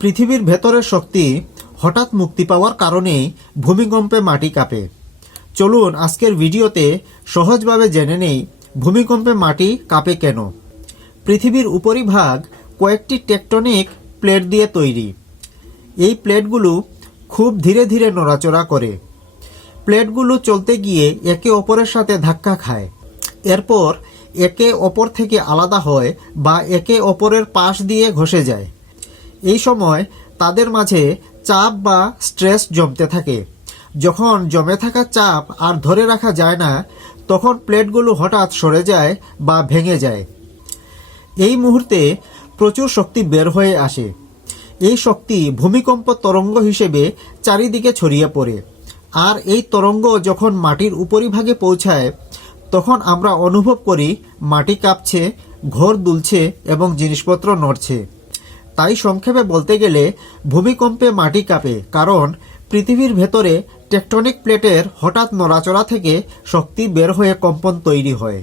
পৃথিবীর ভেতরের শক্তি হঠাৎ মুক্তি পাওয়ার কারণেই ভূমিকম্পে মাটি কাঁপে। চলুন আজকের ভিডিওতে সহজভাবে জেনে নেই ভূমিকম্পে মাটি কাঁপে কেন। পৃথিবীর উপরিভাগ কয়েকটি টেকটনিক প্লেট দিয়ে তৈরি। এই প্লেটগুলো খুব ধীরে ধীরে নড়াচড়া করে। প্লেটগুলো চলতে গিয়ে একে অপরের সাথে ধাক্কা খায়, এরপর একে অপর থেকে আলাদা হয় বা একে অপরের পাশ দিয়ে ঘষে যায়। এই সময় তাদের মাঝে চাপ বা স্ট্রেস জমতে থাকে। যখন জমে থাকা চাপ আর ধরে রাখা যায় না, তখন প্লেটগুলো হঠাৎ সরে যায় বা ভেঙে যায়। এই মুহূর্তে প্রচুর শক্তি বের হয়ে আসে। এই শক্তি ভূমিকম্প তরঙ্গ হিসেবে চারিদিকে ছড়িয়ে পড়ে, আর এই তরঙ্গ যখন মাটির উপরিভাগে পৌঁছায় তখন আমরা অনুভব করি মাটি কাঁপছে, ঘর দুলছে এবং জিনিসপত্র নড়ছে। তাই সংক্ষেপে বলতে গেলে ভূমিকম্পে মাটি কাঁপে কারণ পৃথিবীর ভেতরে টেকটনিক প্লেটের হঠাৎ নড়াচড়া থেকে শক্তি বের হয়ে কম্পন তৈরি হয়।